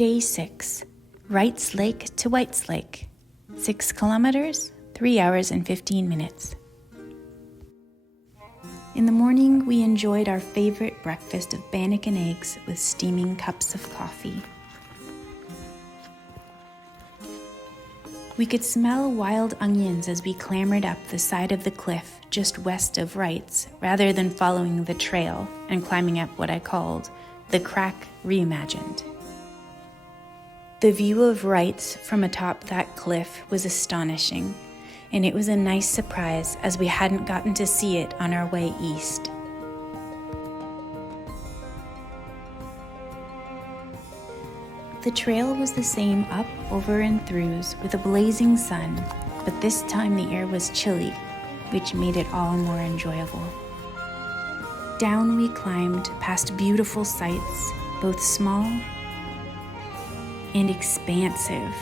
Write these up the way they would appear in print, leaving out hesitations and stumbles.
Day 6, Wright's Lake to White's Lake, 6 kilometers, 3 hours and 15 minutes. In the morning, we enjoyed our favorite breakfast of bannock and eggs with steaming cups of coffee. We could smell wild onions as we clambered up the side of the cliff just west of Wright's, rather than following the trail and climbing up what I called the crack reimagined. The view of Wright's from atop that cliff was astonishing, and it was a nice surprise as we hadn't gotten to see it on our way east. The trail was the same up, over, and throughs with a blazing sun, but this time the air was chilly, which made it all more enjoyable. Down we climbed past beautiful sights, both small and expansive.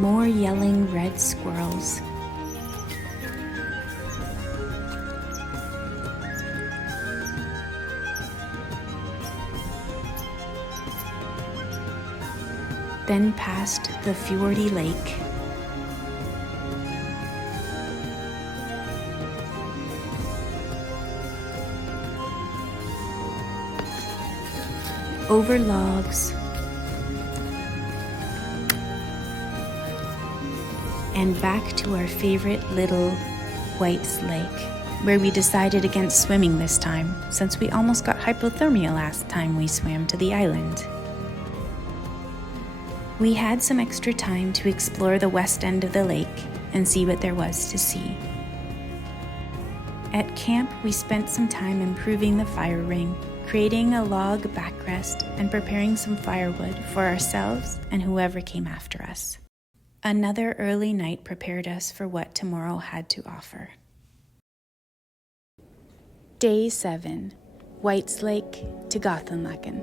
More yelling red squirrels. Then past the Fjordy Lake. Over logs. And back to our favorite little White's Lake, where we decided against swimming this time, since we almost got hypothermia last time we swam to the island. We had some extra time to explore the west end of the lake and see what there was to see. At camp, we spent some time improving the fire ring, creating a log backrest, and preparing some firewood for ourselves and whoever came after us. Another early night prepared us for what tomorrow had to offer. Day 7, White's Lake to Godenlaken.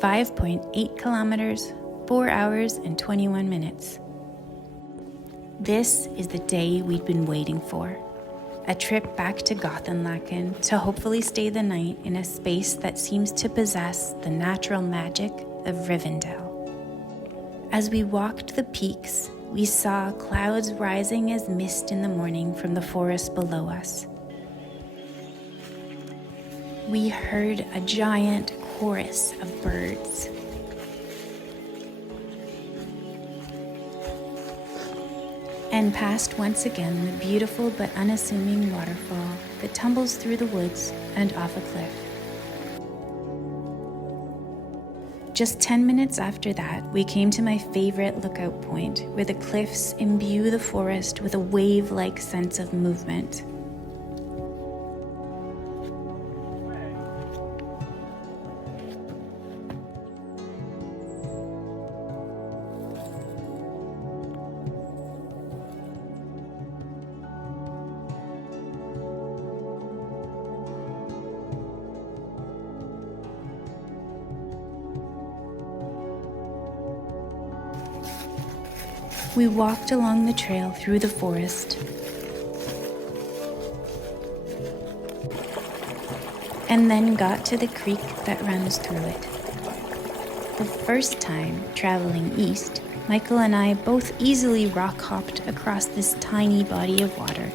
5.8 kilometers, 4 hours and 21 minutes. This is the day we'd been waiting for. A trip back to Godenlaken to hopefully stay the night in a space that seems to possess the natural magic of Rivendell. As we walked the peaks, we saw clouds rising as mist in the morning from the forest below us. We heard a giant chorus of birds. And passed once again the beautiful but unassuming waterfall that tumbles through the woods and off a cliff. Just 10 minutes after that, we came to my favorite lookout point, where the cliffs imbue the forest with a wave-like sense of movement. We walked along the trail through the forest and then got to the creek that runs through it. The first time traveling east, Michael and I both easily rock-hopped across this tiny body of water,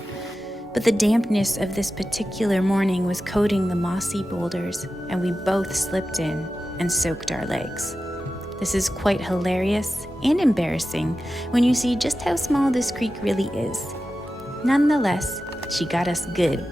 but the dampness of this particular morning was coating the mossy boulders, and we both slipped in and soaked our legs. This is quite hilarious and embarrassing when you see just how small this creek really is. Nonetheless, she got us good.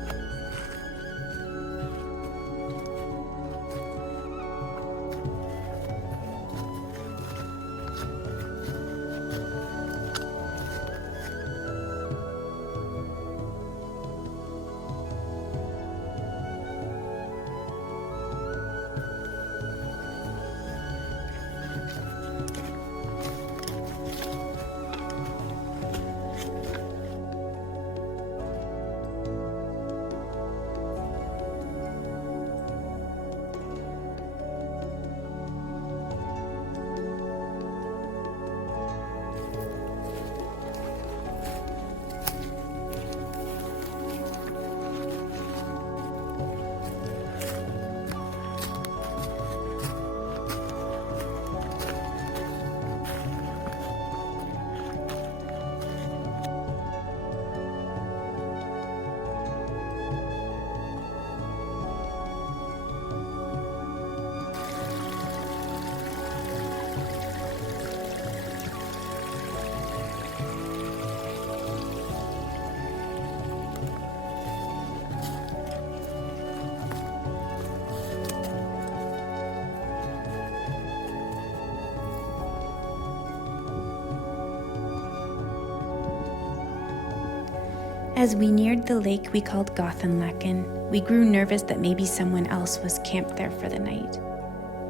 As we neared the lake we called Godenlaken, we grew nervous that maybe someone else was camped there for the night.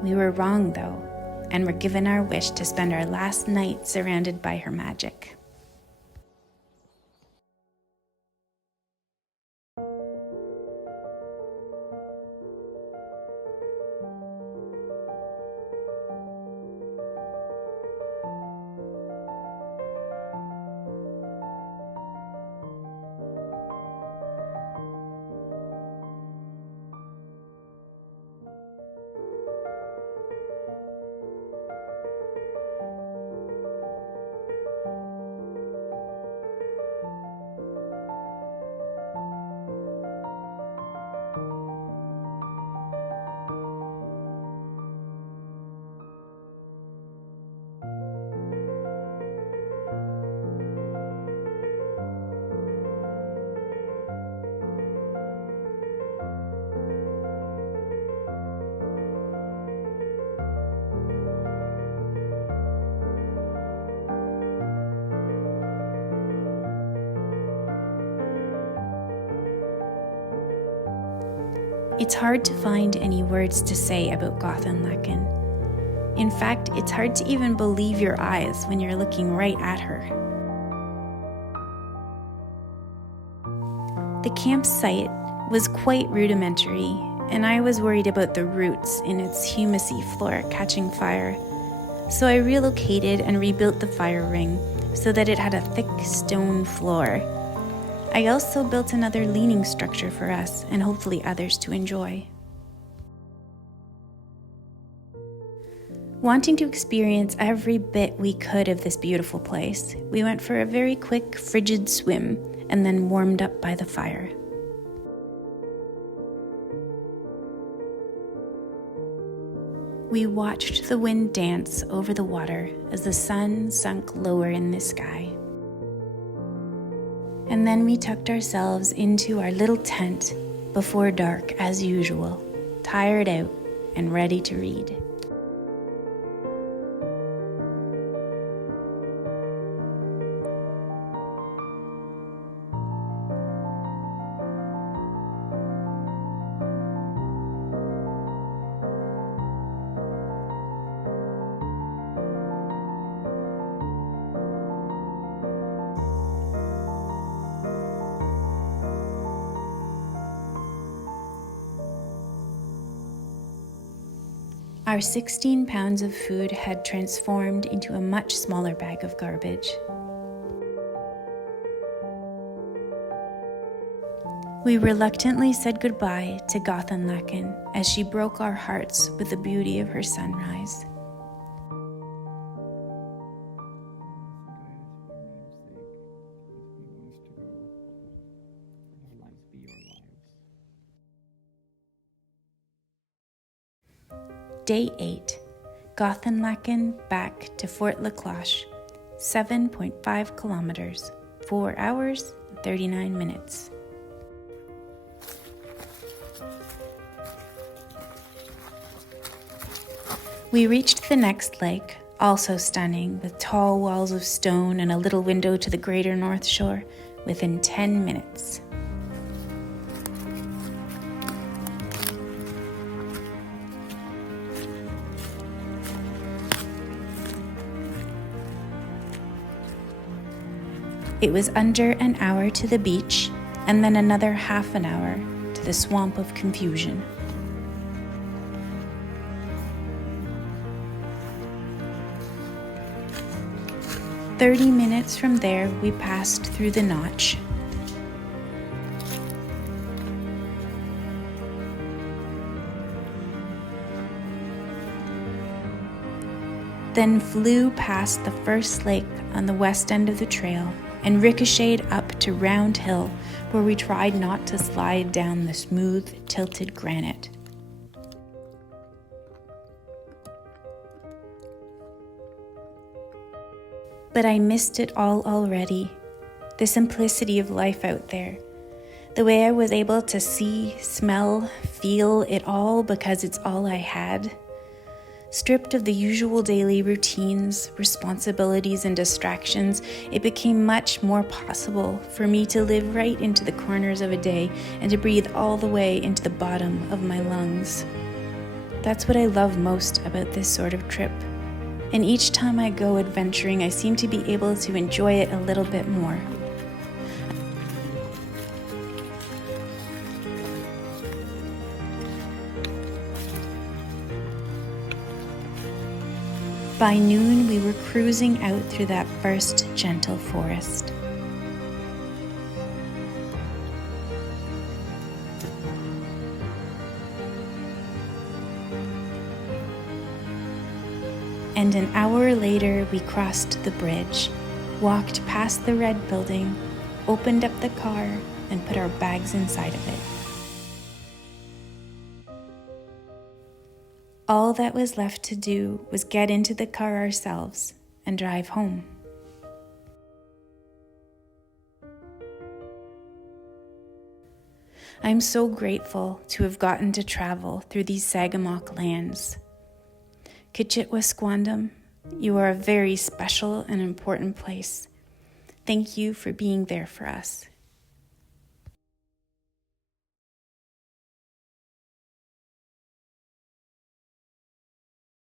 We were wrong, though, and were given our wish to spend our last night surrounded by her magic. It's hard to find any words to say about Godenlaken. In fact, it's hard to even believe your eyes when you're looking right at her. The campsite was quite rudimentary, and I was worried about the roots in its humusy floor catching fire. So I relocated and rebuilt the fire ring so that it had a thick stone floor. I also built another leaning structure for us and hopefully others to enjoy. Wanting to experience every bit we could of this beautiful place, we went for a very quick, frigid swim and then warmed up by the fire. We watched the wind dance over the water as the sun sunk lower in the sky. And then we tucked ourselves into our little tent before dark as usual, tired out and ready to read. Our 16 pounds of food had transformed into a much smaller bag of garbage. We reluctantly said goodbye to Godenlaken as she broke our hearts with the beauty of her sunrise. Day 8, Godenlaken back to Fort La Cloche, 7.5 kilometers, 4 hours, 39 minutes. We reached the next lake, also stunning, with tall walls of stone and a little window to the greater North Shore, within 10 minutes. It was under an hour to the beach, and then another half an hour to the swamp of confusion. "30 minutes from there, we passed through the notch. Then flew past the first lake on the west end of the trail and ricocheted up to Round Hill, where we tried not to slide down the smooth, tilted granite. But I missed it all already, the simplicity of life out there, the way I was able to see, smell, feel it all because it's all I had. Stripped of the usual daily routines, responsibilities, and distractions, it became much more possible for me to live right into the corners of a day and to breathe all the way into the bottom of my lungs. That's what I love most about this sort of trip. And each time I go adventuring, I seem to be able to enjoy it a little bit more. By noon, we were cruising out through that first gentle forest. And an hour later, we crossed the bridge, walked past the red building, opened up the car, and put our bags inside of it. All that was left to do was get into the car ourselves and drive home. I'm so grateful to have gotten to travel through these Sagamok lands. Kitchitwaa Shkwaandem, you are a very special and important place. Thank you for being there for us.